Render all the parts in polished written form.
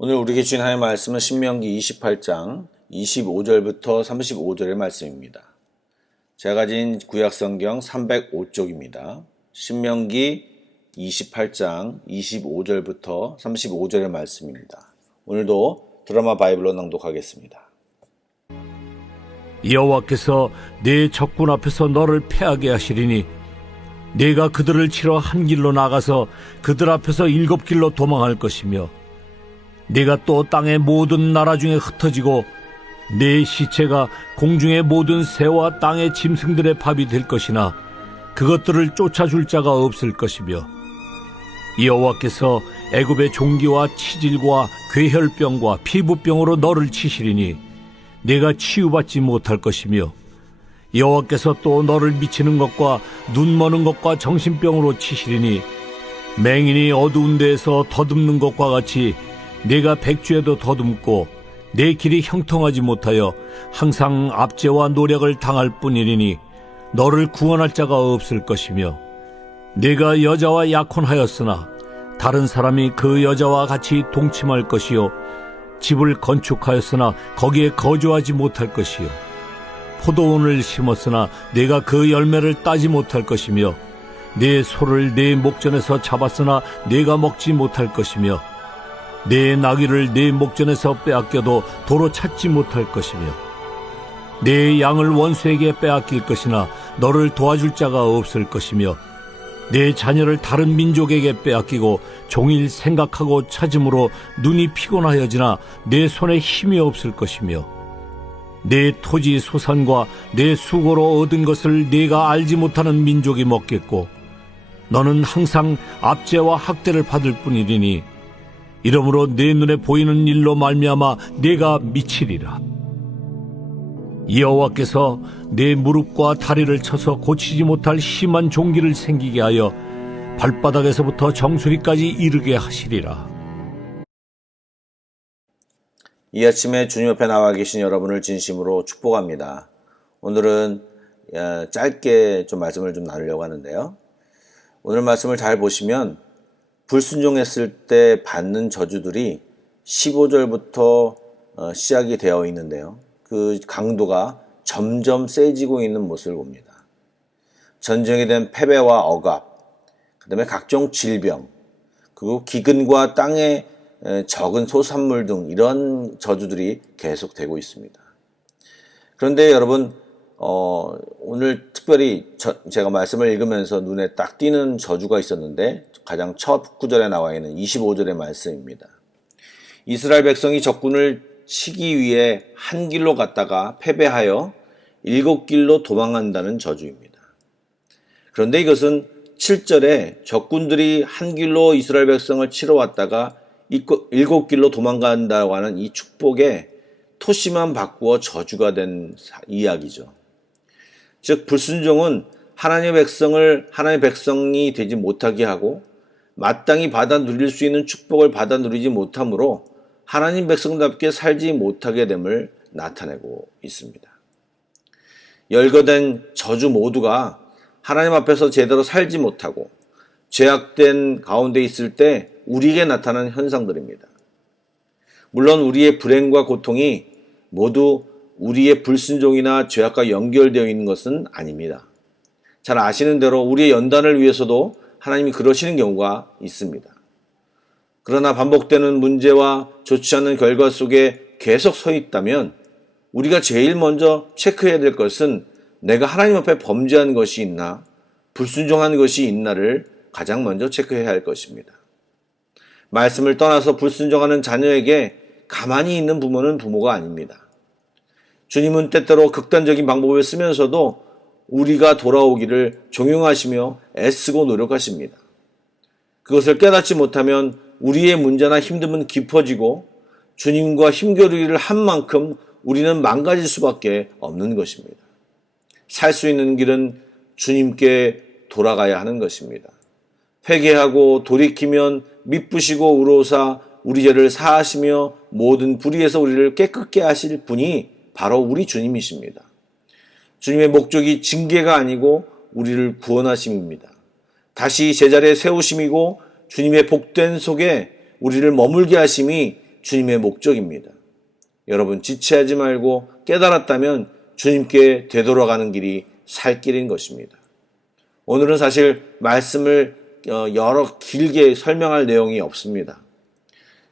오늘 우리에게 주신 하나님의 말씀은 신명기 28장 25절부터 35절의 말씀입니다. 제가 가진 구약성경 305쪽입니다. 신명기 28장 25절부터 35절의 말씀입니다. 오늘도 드라마 바이블로 낭독하겠습니다. 여호와께서 내 적군 앞에서 너를 패하게 하시리니 네가 그들을 치러 한 길로 나가서 그들 앞에서 7길로 도망할 것이며 네가 또 땅의 모든 나라 중에 흩어지고 네 시체가 공중의 모든 새와 땅의 짐승들의 밥이 될 것이나 그것들을 쫓아줄 자가 없을 것이며 여호와께서 애굽의 종기와 치질과 괴혈병과 피부병으로 너를 치시리니 네가 치유받지 못할 것이며 여호와께서 또 너를 미치는 것과 눈 머는 것과 정신병으로 치시리니 맹인이 어두운 데에서 더듬는 것과 같이 네가 백주에도 더듬고 내 길이 형통하지 못하여 항상 압제와 노력을 당할 뿐이니 너를 구원할 자가 없을 것이며 네가 여자와 약혼하였으나 다른 사람이 그 여자와 같이 동침할 것이요 집을 건축하였으나 거기에 거주하지 못할 것이요 포도원을 심었으나 네가 그 열매를 따지 못할 것이며 네 소를 네 목전에서 잡았으나 네가 먹지 못할 것이며 내 나귀를 네 목전에서 빼앗겨도 도로 찾지 못할 것이며 내 양을 원수에게 빼앗길 것이나 너를 도와줄 자가 없을 것이며 내 자녀를 다른 민족에게 빼앗기고 종일 생각하고 찾음으로 눈이 피곤하여지나 내 손에 힘이 없을 것이며 내 토지 소산과 내 수고로 얻은 것을 네가 알지 못하는 민족이 먹겠고 너는 항상 압제와 학대를 받을 뿐이리니 이러므로 내 눈에 보이는 일로 말미암아 네가 미치리라. 여호와께서 내 무릎과 다리를 쳐서 고치지 못할 심한 종기를 생기게 하여 발바닥에서부터 정수리까지 이르게 하시리라. 이 아침에 주님 옆에 나와 계신 여러분을 진심으로 축복합니다. 오늘은 짧게 좀 말씀을 좀 나누려고 하는데요. 오늘 말씀을 잘 보시면 불순종했을 때 받는 저주들이 15절부터 시작이 되어 있는데요. 그 강도가 점점 세지고 있는 모습을 봅니다. 전쟁에 대한 패배와 억압, 그 다음에 각종 질병, 그리고 기근과 땅에 적은 소산물 등 이런 저주들이 계속되고 있습니다. 그런데 여러분, 오늘 특별히 제가 말씀을 읽으면서 눈에 딱 띄는 저주가 있었는데 가장 첫 구절에 나와 있는 25절의 말씀입니다. 이스라엘 백성이 적군을 치기 위해 한 길로 갔다가 패배하여 7길로 도망간다는 저주입니다. 그런데 이것은 7절에 적군들이 한 길로 이스라엘 백성을 치러 왔다가 7길로 도망간다고 하는 이 축복에 토시만 바꾸어 저주가 된 이야기죠. 즉 불순종은 하나님의 백성이 되지 못하게 하고 마땅히 받아 누릴 수 있는 축복을 받아 누리지 못함으로 하나님 백성답게 살지 못하게 됨을 나타내고 있습니다. 열거된 저주 모두가 하나님 앞에서 제대로 살지 못하고 죄악된 가운데 있을 때 우리에게 나타나는 현상들입니다. 물론 우리의 불행과 고통이 모두 우리의 불순종이나 죄악과 연결되어 있는 것은 아닙니다. 잘 아시는 대로 우리의 연단을 위해서도 하나님이 그러시는 경우가 있습니다. 그러나 반복되는 문제와 좋지 않은 결과 속에 계속 서 있다면 우리가 제일 먼저 체크해야 될 것은 내가 하나님 앞에 범죄한 것이 있나, 불순종한 것이 있나를 가장 먼저 체크해야 할 것입니다. 말씀을 떠나서 불순종하는 자녀에게 가만히 있는 부모는 부모가 아닙니다. 주님은 때때로 극단적인 방법을 쓰면서도 우리가 돌아오기를 종용하시며 애쓰고 노력하십니다. 그것을 깨닫지 못하면 우리의 문제나 힘듦은 깊어지고 주님과 힘겨루기를 한 만큼 우리는 망가질 수밖에 없는 것입니다. 살 수 있는 길은 주님께 돌아가야 하는 것입니다. 회개하고 돌이키면 미쁘시고 의로우사 우리 죄를 사하시며 모든 불의에서 우리를 깨끗게 하실 분이 바로 우리 주님이십니다. 주님의 목적이 징계가 아니고 우리를 구원하심입니다. 다시 제자리에 세우심이고 주님의 복된 속에 우리를 머물게 하심이 주님의 목적입니다. 여러분 지체하지 말고 깨달았다면 주님께 되돌아가는 길이 살 길인 것입니다. 오늘은 사실 말씀을 여러 길게 설명할 내용이 없습니다.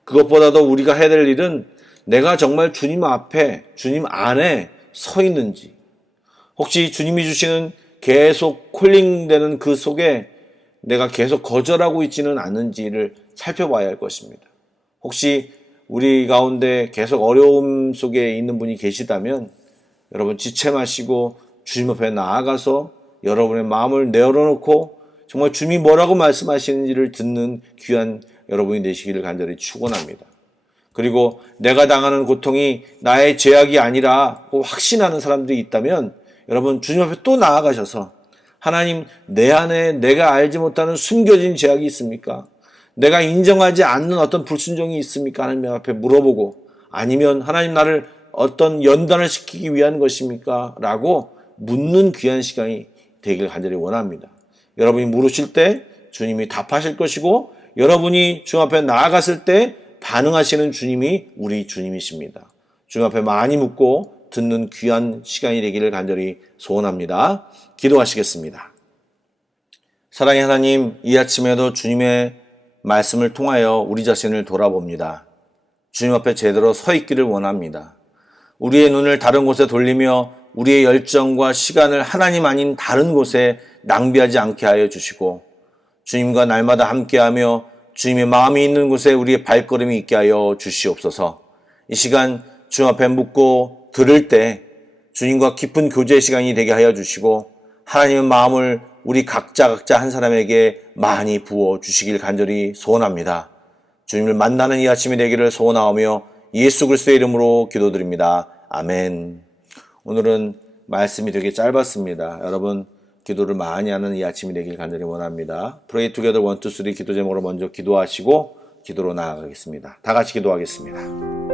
그것보다도 우리가 해야 될 일은 내가 정말 주님 앞에, 주님 안에 서 있는지, 혹시 주님이 주시는 계속 콜링되는 그 속에 내가 계속 거절하고 있지는 않는지를 살펴봐야 할 것입니다. 혹시 우리 가운데 계속 어려움 속에 있는 분이 계시다면 여러분 지체 마시고 주님 앞에 나아가서 여러분의 마음을 내어놓고 정말 주님이 뭐라고 말씀하시는지를 듣는 귀한 여러분이 되시기를 간절히 축원합니다. 그리고 내가 당하는 고통이 나의 죄악이 아니라고 확신하는 사람들이 있다면 여러분 주님 앞에 또 나아가셔서 하나님, 내 안에 내가 알지 못하는 숨겨진 죄악이 있습니까? 내가 인정하지 않는 어떤 불순종이 있습니까? 하나님 앞에 물어보고, 아니면 하나님 나를 어떤 연단을 시키기 위한 것입니까? 라고 묻는 귀한 시간이 되길 간절히 원합니다. 여러분이 물으실 때 주님이 답하실 것이고, 여러분이 주님 앞에 나아갔을 때 반응하시는 주님이 우리 주님이십니다. 주님 앞에 많이 묻고 듣는 귀한 시간이 되기를 간절히 소원합니다. 기도하시겠습니다. 사랑의 하나님, 이 아침에도 주님의 말씀을 통하여 우리 자신을 돌아봅니다. 주님 앞에 제대로 서 있기를 원합니다. 우리의 눈을 다른 곳에 돌리며 우리의 열정과 시간을 하나님 아닌 다른 곳에 낭비하지 않게 하여 주시고, 주님과 날마다 함께하며 주님의 마음이 있는 곳에 우리의 발걸음이 있게 하여 주시옵소서. 이 시간 주님 앞에 묻고 들을 때 주님과 깊은 교제의 시간이 되게 하여 주시고, 하나님의 마음을 우리 각자 한 사람에게 많이 부어 주시길 간절히 소원합니다. 주님을 만나는 이 아침이 되기를 소원하오며 예수 그리스도의 이름으로 기도드립니다. 아멘. 오늘은 말씀이 되게 짧았습니다. 여러분 기도를 많이 하는 이 아침이 되길 간절히 원합니다. Pray together 1, 2, 3 기도 제목으로 먼저 기도하시고 기도로 나아가겠습니다. 다 같이 기도하겠습니다.